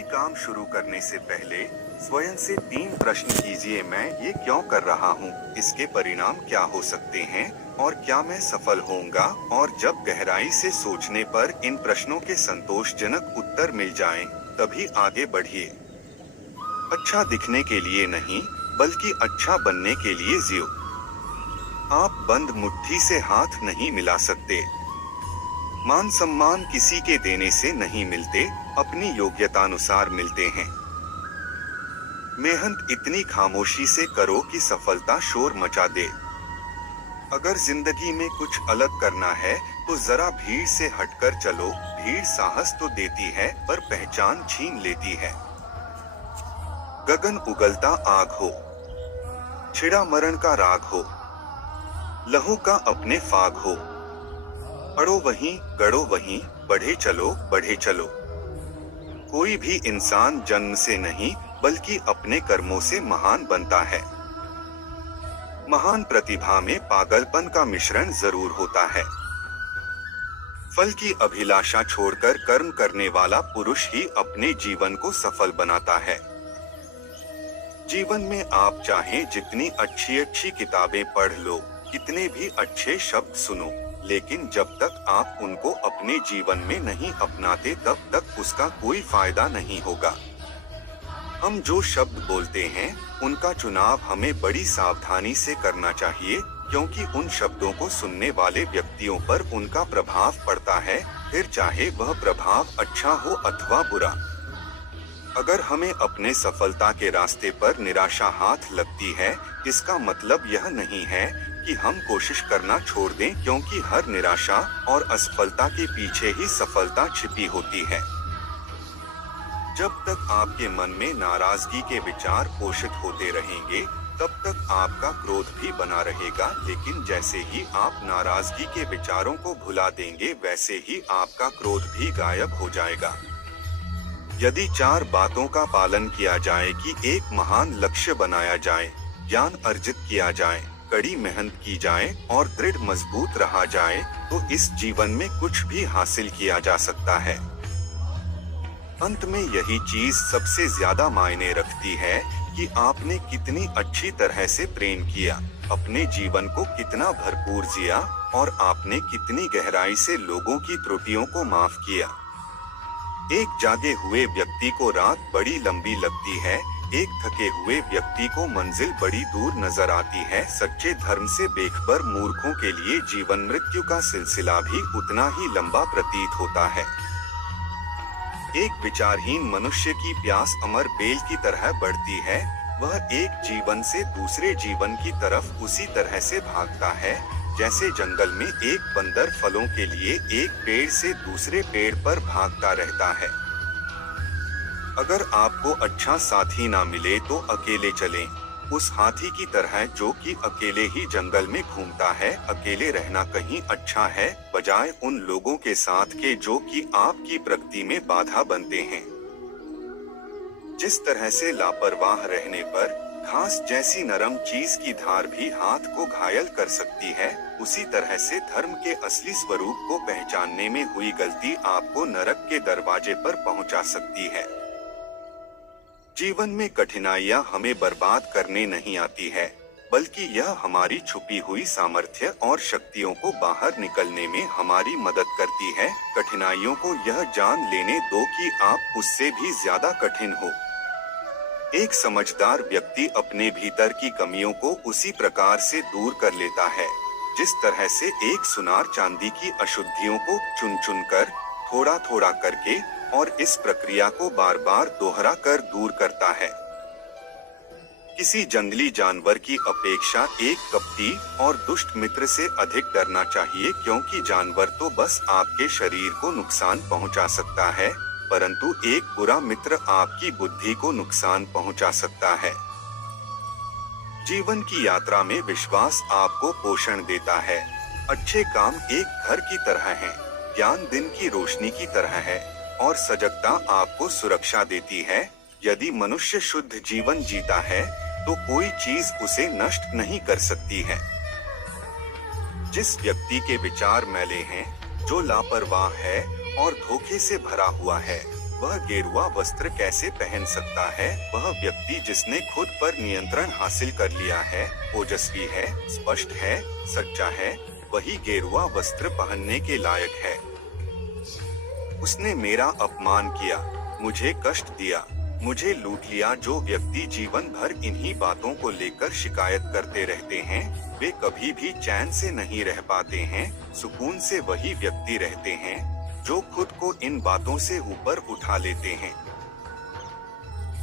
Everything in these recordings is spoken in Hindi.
कोई काम शुरू करने से पहले स्वयं से 3 प्रश्न कीजिए। मैं ये क्यों कर रहा हूँ, इसके परिणाम क्या हो सकते हैं और क्या मैं सफल होऊंगा। और जब गहराई से सोचने पर इन प्रश्नों के संतोषजनक उत्तर मिल जाएं, तभी आगे बढ़िए। अच्छा दिखने के लिए नहीं, बल्कि अच्छा बनने के लिए जियो। आप बंद मुट्ठी से हाथ नहीं मिला सकते। मान सम्मान किसी के देने से नहीं मिलते, अपनी योग्यतानुसार मिलते हैं। मेहनत इतनी खामोशी से करो कि सफलता शोर मचा दे। अगर जिंदगी में कुछ अलग करना है तो जरा भीड़ से हटकर चलो। भीड़ साहस तो देती है पर पहचान छीन लेती है। गगन उगलता आग हो, छिड़ा मरण का राग हो, लहू का अपने फाग हो। अड़ो वहीं गड़ो वहीं, बढ़े चलो बढ़े चलो। कोई भी इंसान जन्म से नहीं बल्कि अपने कर्मों से महान बनता है। महान प्रतिभा में पागलपन का मिश्रण जरूर होता है। फल की अभिलाषा छोड़कर कर्म करने वाला पुरुष ही अपने जीवन को सफल बनाता है। जीवन में आप चाहें जितनी अच्छी किताबें पढ़ लो, कितने भी अच्छे शब्द सुनो, लेकिन जब तक आप उनको अपने जीवन में नहीं अपनाते तब तक उसका कोई फायदा नहीं होगा। हम जो शब्द बोलते हैं उनका चुनाव हमें बड़ी सावधानी से करना चाहिए, क्योंकि उन शब्दों को सुनने वाले व्यक्तियों पर उनका प्रभाव पड़ता है, फिर चाहे वह प्रभाव अच्छा हो अथवा बुरा। अगर हमें अपने सफलता के रास्ते पर निराशा हाथ लगती है, इसका मतलब यह नहीं है कि हम कोशिश करना छोड़ दें, क्योंकि हर निराशा और असफलता के पीछे ही सफलता छिपी होती है। जब तक आपके मन में नाराजगी के विचार पोषित होते रहेंगे, तब तक आपका क्रोध भी बना रहेगा, लेकिन जैसे ही आप नाराजगी के विचारों को भुला देंगे, वैसे ही आपका क्रोध भी गायब हो जाएगा। यदि 4 बातों का पालन किया जाए कि एक महान लक्ष्य बनाया जाए, ज्ञान अर्जित किया जाए, कड़ी मेहनत की जाए और दृढ़ मजबूत रहा जाए, तो इस जीवन में कुछ भी हासिल किया जा सकता है। अंत में यही चीज सबसे ज्यादा मायने रखती है कि आपने कितनी अच्छी तरह से प्रेम किया, अपने जीवन को कितना भरपूर जिया और आपने कितनी गहराई से लोगों की त्रुटियों को माफ किया। एक जागे हुए व्यक्ति को रात बड़ी लंबी लगती है, एक थके हुए व्यक्ति को मंजिल बड़ी दूर नजर आती है। सच्चे धर्म से बेखबर मूर्खों के लिए जीवन मृत्यु का सिलसिला भी उतना ही लंबा प्रतीत होता है। एक विचारहीन मनुष्य की प्यास अमर बेल की तरह बढ़ती है। वह एक जीवन से दूसरे जीवन की तरफ उसी तरह से भागता है, जैसे जंगल में एक बंदर फलों के लिए एक पेड़ से दूसरे पेड़ पर भागता रहता है। अगर आपको अच्छा साथी ना मिले तो अकेले चलें, उस हाथी की तरह जो कि अकेले ही जंगल में घूमता है। अकेले रहना कहीं अच्छा है, बजाय उन लोगों के साथ के जो कि आपकी प्रगति में बाधा बनते हैं। जिस तरह से लापरवाह रहने पर घास जैसी नरम चीज की धार भी हाथ को घायल कर सकती है, उसी तरह से धर्म के असली स्वरूप को पहचानने में हुई गलती आपको नरक के दरवाजे पर पहुंचा सकती है। जीवन में कठिनाइयां हमें बर्बाद करने नहीं आती है, बल्कि यह हमारी छुपी हुई सामर्थ्य और शक्तियों को बाहर निकलने में हमारी मदद करती है। कठिनाइयों को यह जान लेने दो कि आप उससे भी ज्यादा कठिन हो। एक समझदार व्यक्ति अपने भीतर की कमियों को उसी प्रकार से दूर कर लेता है, जिस तरह से एक सुनार चांदी की अशुद्धियों को चुन चुन कर, थोड़ा थोड़ा करके और इस प्रक्रिया को बार बार दोहरा कर दूर करता है। किसी जंगली जानवर की अपेक्षा एक कपटी और दुष्ट मित्र से अधिक डरना चाहिए, क्योंकि जानवर तो बस आपके शरीर को नुकसान पहुंचा सकता है, परंतु एक बुरा मित्र आपकी बुद्धि को नुकसान पहुंचा सकता है। जीवन की यात्रा में विश्वास आपको पोषण देता है। अच्छे काम एक घर की तरह हैं, ज्ञान दिन की रोशनी की तरह है और सजगता आपको सुरक्षा देती है। यदि मनुष्य शुद्ध जीवन जीता है तो कोई चीज उसे नष्ट नहीं कर सकती है। जिस व्यक्ति के विचार मैले हैं, जो लापरवाह है और धोखे से भरा हुआ है, वह गेरुआ वस्त्र कैसे पहन सकता है? वह व्यक्ति जिसने खुद पर नियंत्रण हासिल कर लिया है, ओजस्वी है, स्पष्ट है, सच्चा है, वही गेरुआ वस्त्र पहनने के लायक है। उसने मेरा अपमान किया, मुझे कष्ट दिया, मुझे लूट लिया। जो व्यक्ति जीवन भर इन्हीं बातों को लेकर शिकायत करते रहते हैं, वे कभी भी चैन से नहीं रह पाते हैं। सुकून से वही व्यक्ति रहते हैं जो खुद को इन बातों से ऊपर उठा लेते हैं।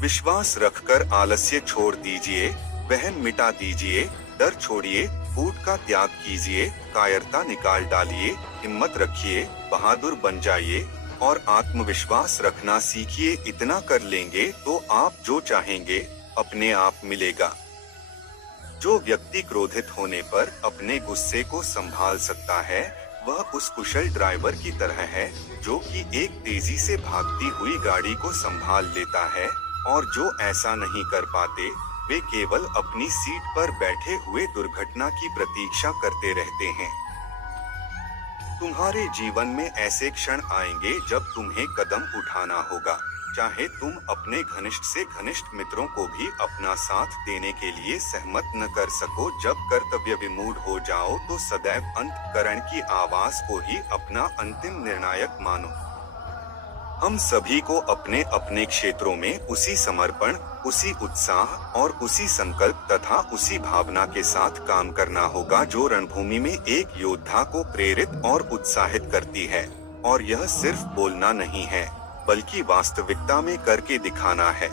विश्वास रखकर आलस्य छोड़ दीजिए, वहम मिटा दीजिए, डर छोड़िए, फूट का त्याग कीजिए, कायरता निकाल डालिए, हिम्मत रखिए, बहादुर बन जाइए और आत्मविश्वास रखना सीखिए। इतना कर लेंगे तो आप जो चाहेंगे अपने आप मिलेगा। जो व्यक्ति क्रोधित होने पर अपने गुस्से को संभाल सकता है, वह उस कुशल ड्राइवर की तरह है जो कि एक तेजी से भागती हुई गाड़ी को संभाल लेता है, और जो ऐसा नहीं कर पाते, वे केवल अपनी सीट पर बैठे हुए दुर्घटना की प्रतीक्षा करते रहते हैं। तुम्हारे जीवन में ऐसे क्षण आएंगे जब तुम्हें कदम उठाना होगा, चाहे तुम अपने घनिष्ठ से घनिष्ठ मित्रों को भी अपना साथ देने के लिए सहमत न कर सको। जब कर्तव्य विमूढ़ हो जाओ तो सदैव अंतःकरण की आवाज को ही अपना अंतिम निर्णायक मानो। हम सभी को अपने अपने क्षेत्रों में उसी समर्पण, उसी उत्साह और उसी संकल्प तथा उसी भावना के साथ काम करना होगा जो रणभूमि में एक योद्धा को प्रेरित और उत्साहित करती है। और यह सिर्फ बोलना नहीं है, बल्कि वास्तविकता में करके दिखाना है।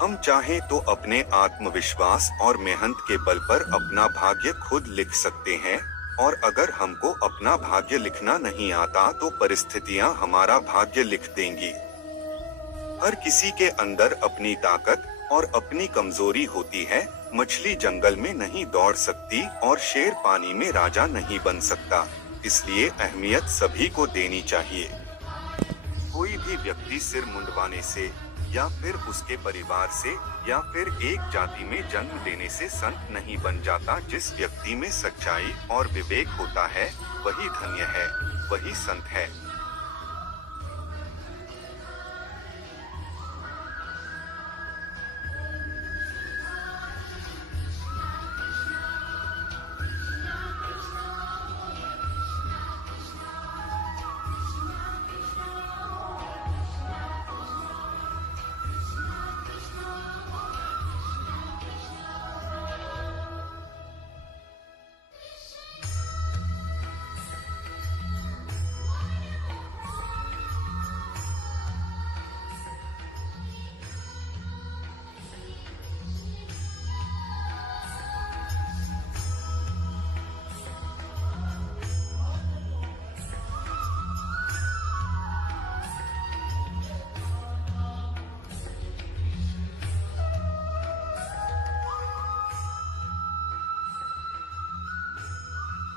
हम चाहें तो अपने आत्मविश्वास और मेहनत के बल पर अपना भाग्य खुद लिख सकते हैं, और अगर हमको अपना भाग्य लिखना नहीं आता तो परिस्थितियां हमारा भाग्य लिख देंगी। हर किसी के अंदर अपनी ताकत और अपनी कमजोरी होती है। मछली जंगल में नहीं दौड़ सकती और शेर पानी में राजा नहीं बन सकता, इसलिए अहमियत सभी को देनी चाहिए। कोई भी व्यक्ति सिर मुंडवाने से या फिर उसके परिवार से या फिर एक जाति में जन्म लेने से संत नहीं बन जाता। जिस व्यक्ति में सच्चाई और विवेक होता है, वही धन्य है, वही संत है।